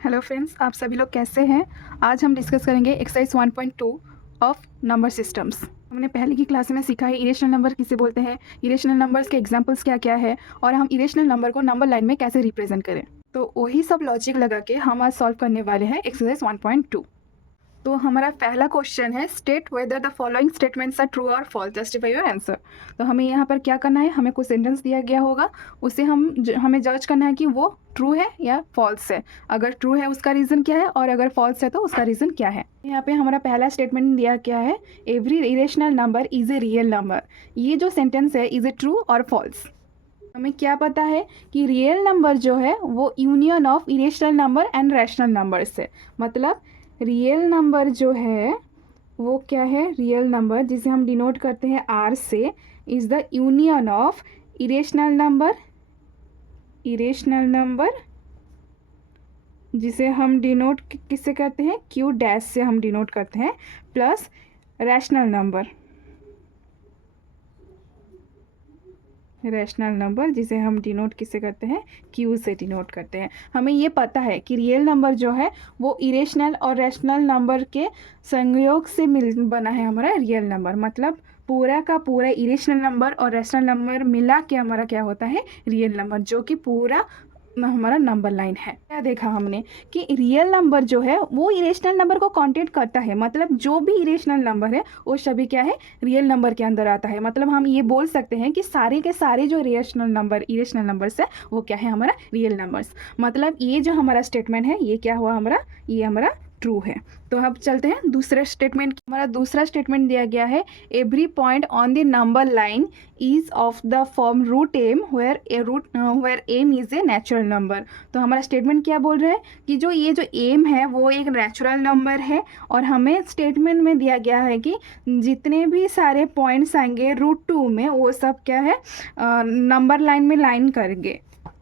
Hello friends, आप सभी लोग कैसे हैं। आज हम डिस्कस करेंगे एक्सरसाइज 1.2 ऑफ नंबर सिस्टम्स। हमने पहले की क्लास में सीखा है इरेशनल नंबर किसे बोलते हैं, इरेशनल नंबर्स के एग्जांपल्स क्या क्या है और हम इरेशनल नंबर को नंबर लाइन में कैसे रिप्रेजेंट करें। तो वही सब लॉजिक लगा के हम आज सॉल्व करने वाले हैं एक्सरसाइज 1.2। तो हमारा पहला क्वेश्चन है state whether the following statements are true और फॉल्स, जस्टिफाई योर आंसर। तो हमें यहाँ पर क्या करना है, हमें कुछ सेंटेंस दिया गया होगा, उसे हमें जज करना है कि वो ट्रू है या फॉल्स है। अगर ट्रू है उसका रीज़न क्या है और अगर फॉल्स है तो उसका रीज़न क्या है। यहाँ पे हमारा पहला स्टेटमेंट दिया क्या है, every irrational number is a real number. ये जो सेंटेंस है इज़ ए ट्रू और फॉल्स। हमें क्या पता है कि रियल नंबर जो है वो union of irrational number and rational number से, मतलब रियल नंबर जो है वो क्या है, रियल नंबर जिसे हम डिनोट करते हैं आर से, is the union of irrational number जिसे हम डिनोट किससे करते हैं, क्यू डैश से हम डिनोट करते हैं, प्लस रैशनल नंबर जिसे हम डिनोट किससे करते हैं, क्यू से डिनोट करते हैं। हमें ये पता है कि रियल नंबर जो है वो इरेशनल और रैशनल नंबर के संयोग से बना है हमारा रियल नंबर, मतलब पूरा का पूरा इरेशनल नंबर और रैशनल नंबर मिला के हमारा क्या होता है, रियल नंबर, जो कि पूरा हमारा नंबर लाइन है। क्या देखा हमने कि रियल नंबर जो है वो इरेशनल नंबर को कांटेक्ट करता है, मतलब जो भी इरेशनल नंबर है वो सभी क्या है, रियल नंबर के अंदर आता है। मतलब हम ये बोल सकते हैं कि सारे के सारे जो इरेशनल नंबर्स है वो क्या है, हमारा रियल नंबर्स। मतलब ये जो हमारा स्टेटमेंट है ये क्या हुआ हमारा, ये हमारा ट्रू है। तो अब चलते हैं दूसरे स्टेटमेंट। हमारा दूसरा स्टेटमेंट दिया गया है, every point on the number line is of the form root m where m is a natural number. तो हमारा स्टेटमेंट क्या बोल रहा है कि जो एम है वो एक नेचुरल नंबर है, और हमें स्टेटमेंट में दिया गया है कि जितने भी सारे पॉइंट्स आएंगे रूट 2 में वो सब क्या है, नंबर लाइन में लाइन करेंगे।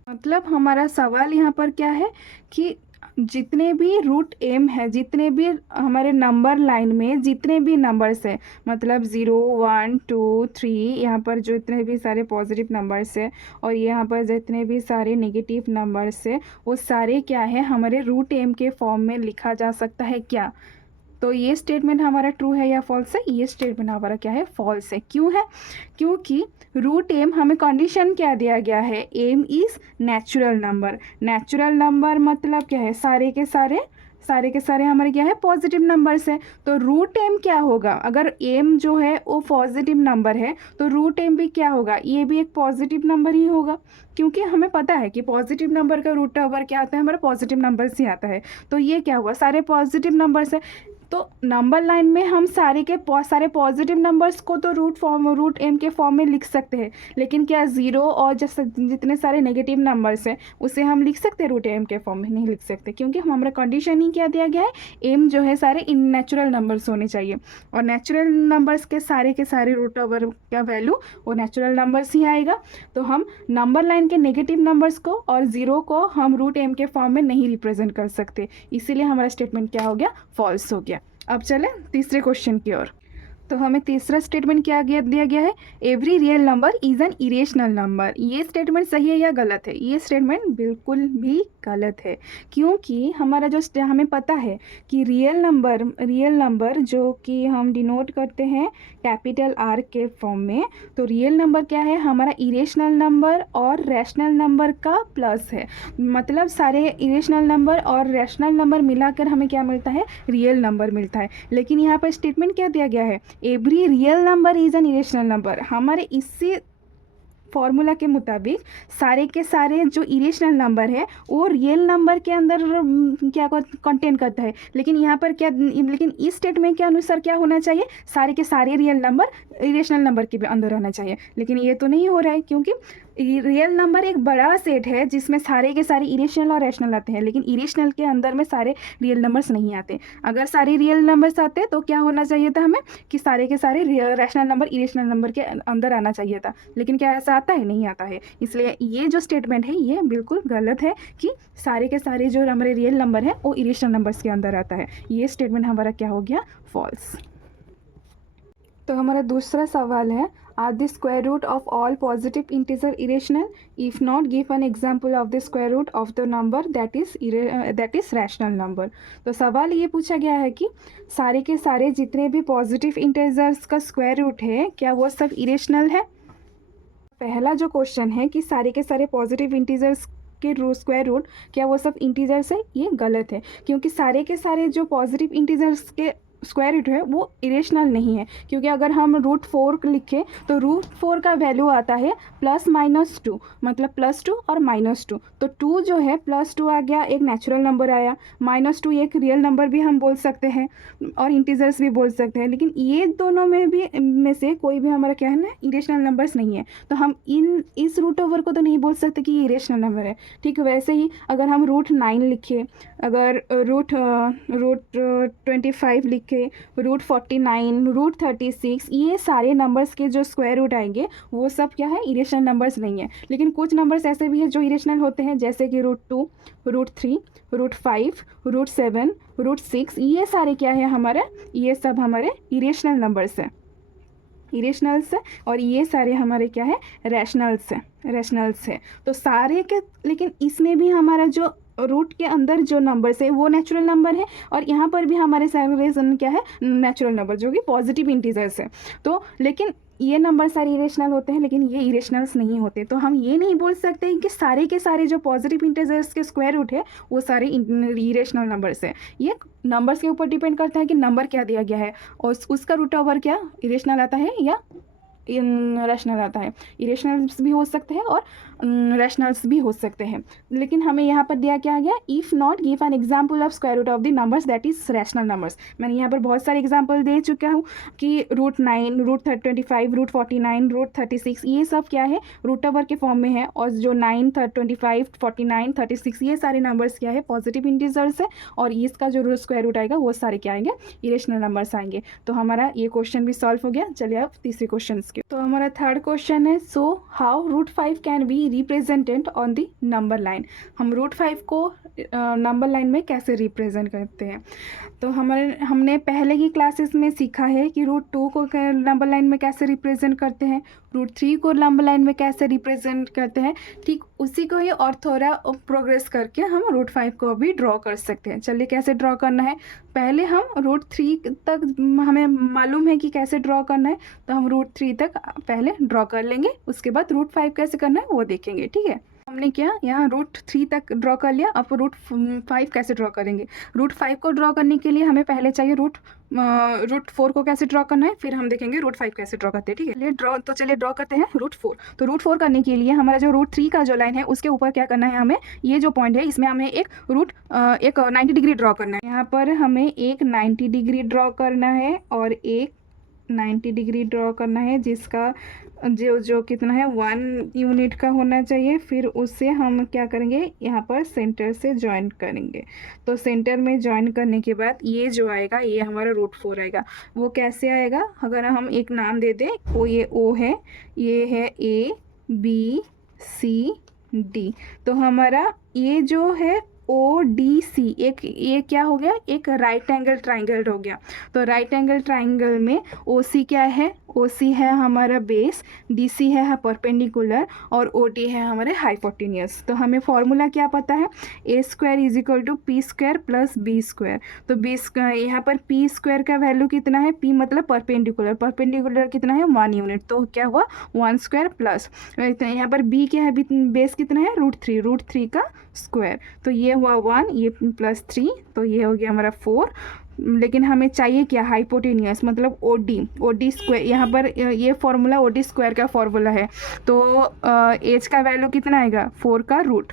मतलब हमारा सवाल यहाँ पर क्या है कि जितने भी रूट एम है, जितने भी हमारे नंबर लाइन में जितने भी नंबर्स हैं, मतलब 0 1 2 3, यहाँ पर जो इतने भी सारे पॉजिटिव नंबर्स है और यहाँ पर जितने भी सारे नेगेटिव नंबर्स है, वो सारे क्या है हमारे रूट एम के फॉर्म में लिखा जा सकता है क्या। तो ये स्टेटमेंट हमारा ट्रू है या फॉल्स है, ये स्टेटमेंट हमारा क्या है, फॉल्स है। क्यों है, क्योंकि रूट एम हमें कंडीशन क्या दिया गया है, एम इज़ नेचुरल नंबर मतलब क्या है, सारे के सारे हमारे क्या है, पॉजिटिव नंबर्स है। तो रूट एम क्या होगा, अगर एम जो है वो पॉजिटिव नंबर है तो रूट एम भी क्या होगा, ये भी एक पॉजिटिव नंबर ही होगा, क्योंकि हमें पता है कि पॉजिटिव नंबर का रूट ओवर क्या आता है, हमारा पॉजिटिव नंबर से आता है। तो ये क्या हुआ, सारे पॉजिटिव नंबर्स है। तो नंबर लाइन में हम सारे पॉजिटिव नंबर्स को तो रूट एम के फॉर्म में लिख सकते हैं, लेकिन क्या 0 और जैसे जितने सारे नेगेटिव नंबर्स हैं उसे हम लिख सकते हैं रूट एम के फॉर्म में, नहीं लिख सकते, क्योंकि हमारा कंडीशन ही क्या दिया गया है, एम जो है सारे इन नेचुरल नंबर्स होने चाहिए, और नेचुरल नंबर्स के सारे रूट ओवर का वैल्यू वो नेचुरल नंबर्स ही आएगा। तो हम नंबर लाइन के नेगेटिव नंबर्स को और 0 को हम रूट एम के फॉर्म में नहीं रिप्रेजेंट कर सकते, इसीलिए हमारा स्टेटमेंट क्या हो गया, फॉल्स हो गया। अब चलें तीसरे क्वेश्चन की ओर। तो हमें तीसरा स्टेटमेंट क्या दिया गया है, every real number is an irrational number. ये स्टेटमेंट सही है या गलत है, ये स्टेटमेंट बिल्कुल भी गलत है, क्योंकि हमारा जो हमें पता है कि रियल नंबर जो कि हम डिनोट करते हैं कैपिटल आर के फॉर्म में, तो रियल नंबर क्या है, हमारा इरेशनल नंबर और रैशनल नंबर का प्लस है। मतलब सारे इरेशनल नंबर और रैशनल नंबर मिलाकर हमें क्या मिलता है, रियल नंबर मिलता है। लेकिन यहाँ पर स्टेटमेंट क्या दिया गया है, every real number is an irrational number. हमारे इसी फॉर्मूला के मुताबिक सारे के सारे जो इरेशनल नंबर है वो रियल नंबर के अंदर क्या कंटेन करता है, लेकिन यहाँ पर क्या, लेकिन इस स्टेटमेंट के अनुसार क्या होना चाहिए, सारे के सारे रियल नंबर इरेशनल नंबर के भी अंदर रहना चाहिए, लेकिन ये तो नहीं हो रहा है, क्योंकि रियल नंबर एक बड़ा सेट है जिसमें सारे के सारे इरेशनल और रैशनल आते हैं, लेकिन इरेशनल के अंदर में सारे रियल नंबर्स नहीं आते। अगर सारे रियल नंबर्स आते तो क्या होना चाहिए था हमें, कि सारे के सारे रैशनल नंबर इरेशनल नंबर के अंदर आना चाहिए था, लेकिन क्या ऐसा आता है, नहीं आता है। इसलिए ये जो स्टेटमेंट है ये बिल्कुल गलत है कि सारे के सारे जो हमारे रियल नंबर है वो इरेशनल नंबर्स के अंदर आता है। ये स्टेटमेंट हमारा क्या हो गया, फॉल्स। तो हमारा दूसरा सवाल है, Are the square root of all positive integer irrational? If not, give an example of the square root of the number that is rational number. तो सवाल ये पूछा गया है कि सारे के सारे जितने भी पॉजिटिव इंटीजर्स का स्क्वायर रूट है क्या वो सब इरेशनल है? पहला जो क्वेश्चन है कि सारे के सारे पॉजिटिव इंटीजर्स के स्क्वायर रूट क्या वो सब इंटीजर्स है, ये गलत है, क्योंकि सारे के सारे जो पॉजिटिव इंटीजर्स के स्क्वायर रूट है वो इरेशनल नहीं है, क्योंकि अगर हम √4 लिखें तो √4 का वैल्यू आता है +-2, मतलब +2 और -2, तो 2 जो है +2 आ गया, एक नेचुरल नंबर आया, -2 एक रियल नंबर भी हम बोल सकते हैं और इंटीजर्स भी बोल सकते हैं, लेकिन ये दोनों में से कोई भी हमारा क्या है ना इरेशनल नंबर्स नहीं है, तो हम इस रूट ओवर को तो नहीं बोल सकते कि ये इरेशनल नंबर है। ठीक वैसे ही अगर हम √9 लिखे, अगर √25 लिखे, √49, √36, ये सारे नंबर्स के जो स्क्वायर रूट आएंगे वो सब क्या है इरेशनल नंबर्स नहीं है। लेकिन कुछ नंबर्स ऐसे भी हैं जो इरेशनल होते हैं, जैसे कि √2, √3, √5, √7, √6, ये सारे क्या है हमारा, ये सब हमारे इरेशनल नंबर्स हैं, इरेशनल्स है, और ये सारे हमारे क्या है रैशनल्स है। तो सारे के, लेकिन इसमें भी हमारा जो रूट के अंदर जो नंबर्स है वो नेचुरल नंबर है, और यहाँ पर भी हमारे सारे क्या है नेचुरल नंबर जो कि पॉजिटिव इंटीजर्स है। तो लेकिन ये नंबर सारे इरेशनल होते हैं, लेकिन ये इरेशनल्स नहीं होते, तो हम ये नहीं बोल सकते कि सारे के सारे जो पॉजिटिव इंटीजर्स के स्क्वायर रूट है वो सारे इरेशनल नंबर्स है। ये नंबर्स के ऊपर डिपेंड करता है कि नंबर क्या दिया गया है और उसका रूट ओवर क्या इरेशनल आता है या रैशनल आता है। इरेशनल्स भी हो सकते हैं और रैशनल्स भी हो सकते हैं, लेकिन हमें यहाँ पर दिया क्या गया, if not give an example of square root of the numbers that is rational numbers. मैंने यहाँ पर बहुत सारे एग्जाम्पल दे चुका हूँ कि √9, √25, √49, √36 ये सब क्या है रूट ओवर के फॉर्म में है, और जो 9, 25, 49, 36 ये सारे नंबर्स क्या है पॉजिटिव इंटीजर्स है, और इसका जो स्क्वायर रूट आएगा वो सारे क्या आएंगे इरेशनल नंबर्स आएंगे। तो हमारा ये क्वेश्चन भी सॉल्व हो गया। चलिए अब तीसरे क्वेश्चन के, तो हमारा थर्ड क्वेश्चन है, so how √5 can be represented on the number line. हम √5 को नंबर लाइन में कैसे रिप्रेजेंट करते हैं, तो हमने पहले की क्लासेस में सीखा है कि √2 को नंबर लाइन में कैसे रिप्रेजेंट करते हैं, √3 को नंबर लाइन में कैसे रिप्रेजेंट करते हैं, ठीक उसी को ही और थोड़ा प्रोग्रेस करके हम √5 को भी ड्रॉ कर सकते हैं। चलिए कैसे ड्रॉ करना है, पहले हम √3 तक हमें मालूम है कि कैसे ड्रॉ करना है, तो हम √3 तक पहले ड्रॉ कर लेंगे, उसके बाद √5 कैसे करना है वो देखेंगे। ठीक है, हमने क्या यहाँ √3 तक ड्रॉ कर लिया, अब √5 कैसे ड्रॉ करेंगे। √5 को ड्रॉ करने के लिए हमें पहले चाहिए √4 को कैसे ड्रॉ करना है, फिर हम देखेंगे √5 कैसे ड्रॉ करते हैं। ठीक है, चलिए ड्रॉ करते हैं √4। तो √4 करने के लिए हमारा जो √3 का जो लाइन है उसके ऊपर क्या करना है, हमें ये जो पॉइंट है इसमें हमें एक 90 डिग्री ड्रॉ करना है। यहाँ पर हमें एक 90 डिग्री ड्रॉ करना है और एक 90 डिग्री ड्रॉ करना है, जिसका जो कितना है 1 यूनिट का होना चाहिए। फिर उससे हम क्या करेंगे, यहाँ पर सेंटर से ज्वाइन करेंगे। तो सेंटर में ज्वाइन करने के बाद ये जो आएगा ये हमारा √4 आएगा। वो कैसे आएगा, अगर हम एक नाम दे दें, ये O है, ये है ABCD, तो हमारा ये जो है ODC एक ये क्या हो गया, एक राइट एंगल ट्राइंगल हो गया। तो राइट एंगल ट्राइंगल में OC क्या है, OC है हमारा बेस, DC है परपेंडिकुलर, और OD है हमारे हाइपोटेन्यूस। तो हमें फॉर्मूला क्या पता है, A² = P² + B²। तो यहाँ पर P² का वैल्यू कितना है, P मतलब परपेंडिकुलर कितना है 1 यूनिट, तो क्या हुआ 1² प्लस यहाँ पर B क्या है, बेस कितना है √3 का स्क्वायर, तो ये हुआ 1, ये +3, तो ये हो गया हमारा 4। लेकिन हमें चाहिए क्या, हाइपोटेनियस मतलब OD स्क्वायर। यहाँ पर ये फॉर्मूला OD² का फॉर्मूला है, तो एच का वैल्यू कितना आएगा 4 का रूट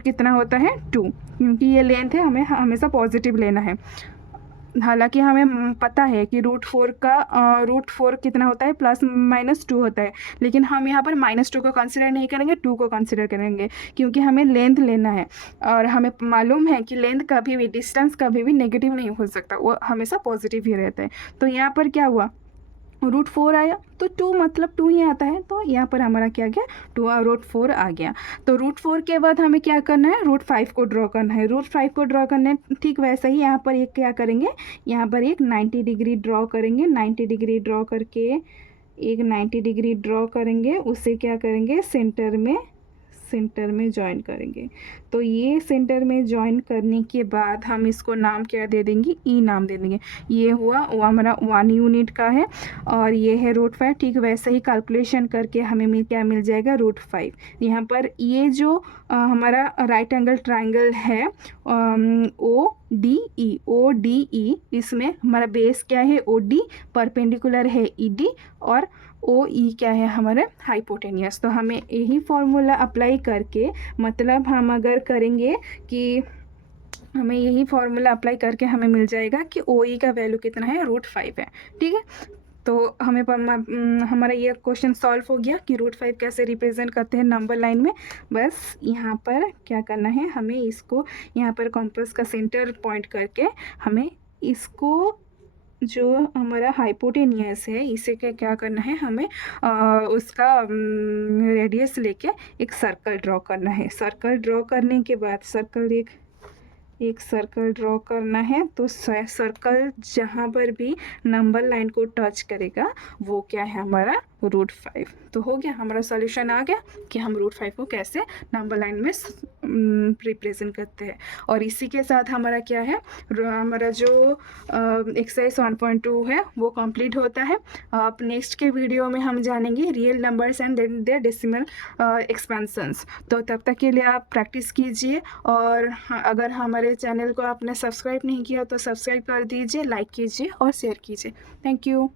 कितना होता है 2, क्योंकि ये लेंथ है, हमें हमेशा पॉजिटिव लेना है। हालांकि हमें पता है कि √4 कितना होता है +-2 होता है, लेकिन हम यहाँ पर -2 को कंसिडर नहीं करेंगे, 2 को कंसिडर करेंगे, क्योंकि हमें लेंथ लेना है, और हमें मालूम है कि लेंथ कभी भी, डिस्टेंस कभी भी नेगेटिव नहीं हो सकता, वो हमेशा पॉजिटिव ही रहता है। तो यहाँ पर क्या हुआ, √4 आया, तो 2 मतलब 2 ही आता है, तो यहाँ पर हमारा क्या गया √4 आ गया। तो √4 के बाद हमें क्या करना है, √5 को ड्रॉ करना है। √5 को ड्रॉ करने ठीक वैसे ही यहाँ पर एक क्या करेंगे, यहाँ पर एक 90 डिग्री ड्रॉ करेंगे। 90 डिग्री ड्रॉ करके एक 90 डिग्री ड्रॉ करेंगे, उसे क्या करेंगे सेंटर में जॉइन करेंगे। तो ये सेंटर में जॉइन करने के बाद हम इसको नाम क्या दे देंगे, ई नाम दे देंगे। ये हुआ वो हमारा 1 यूनिट का है और ये है √5। ठीक वैसे ही कैलकुलेशन करके हमें क्या मिल जाएगा, √5। यहाँ पर ये जो हमारा राइट एंगल ट्राइंगल है ODE, इसमें हमारा बेस क्या है OD, परपेंडिकुलर है ED और OE क्या है हमारा हाइपोटेनियस। तो हमें यही फॉर्मूला अप्लाई करके, मतलब हम अगर करेंगे कि हमें यही फॉर्मूला अप्लाई करके हमें मिल जाएगा कि OE का वैल्यू कितना है, √5 है। ठीक है, तो हमें हमारा ये क्वेश्चन सॉल्व हो गया कि √5 कैसे रिप्रेजेंट करते हैं नंबर लाइन में। बस यहाँ पर क्या करना है, हमें इसको यहाँ पर कॉम्पास का सेंटर पॉइंट करके हमें इसको जो हमारा हाइपोटेनियस है इसे क्या करना है, हमें उसका रेडियस लेके एक सर्कल ड्रॉ करना है। सर्कल ड्रॉ करने के बाद एक सर्कल ड्रॉ करना है। तो सर्कल जहाँ पर भी नंबर लाइन को टच करेगा वो क्या है हमारा √5। तो हो गया, हमारा सॉल्यूशन आ गया कि हम √5 को कैसे नंबर लाइन में रिप्रेजेंट करते हैं। और इसी के साथ हमारा क्या है, हमारा जो एक्सरसाइज 1.2 है वो कंप्लीट होता है। अब नेक्स्ट के वीडियो में हम जानेंगे real numbers and their decimal expansions. तो तब तक के लिए आप प्रैक्टिस कीजिए और अगर हमारे चैनल को आपने सब्सक्राइब नहीं किया तो सब्सक्राइब कर दीजिए, लाइक कीजिए और शेयर कीजिए। Thank you.